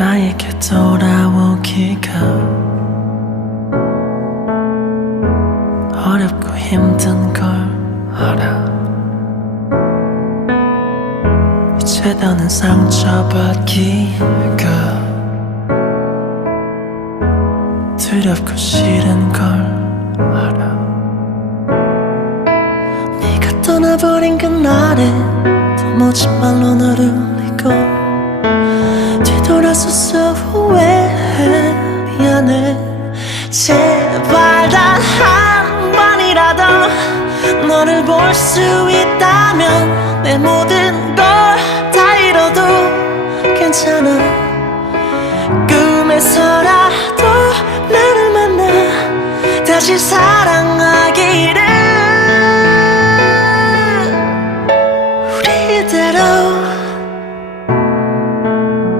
나에게 돌아오기가 어렵고 힘든 걸 알아. 이제 더는 상처받기가 두렵고 싫은 걸 알아. 네가 떠나버린 그날에 도무지 말로 너를 뒤 돌아서서 후회해. 미안해. 제발 단 한 번이라도 너를 볼 수 있다면 내 모든 걸 다 잃어도 괜찮아. 꿈에서라도 나를 만나 다시 사랑하기를. 우리대로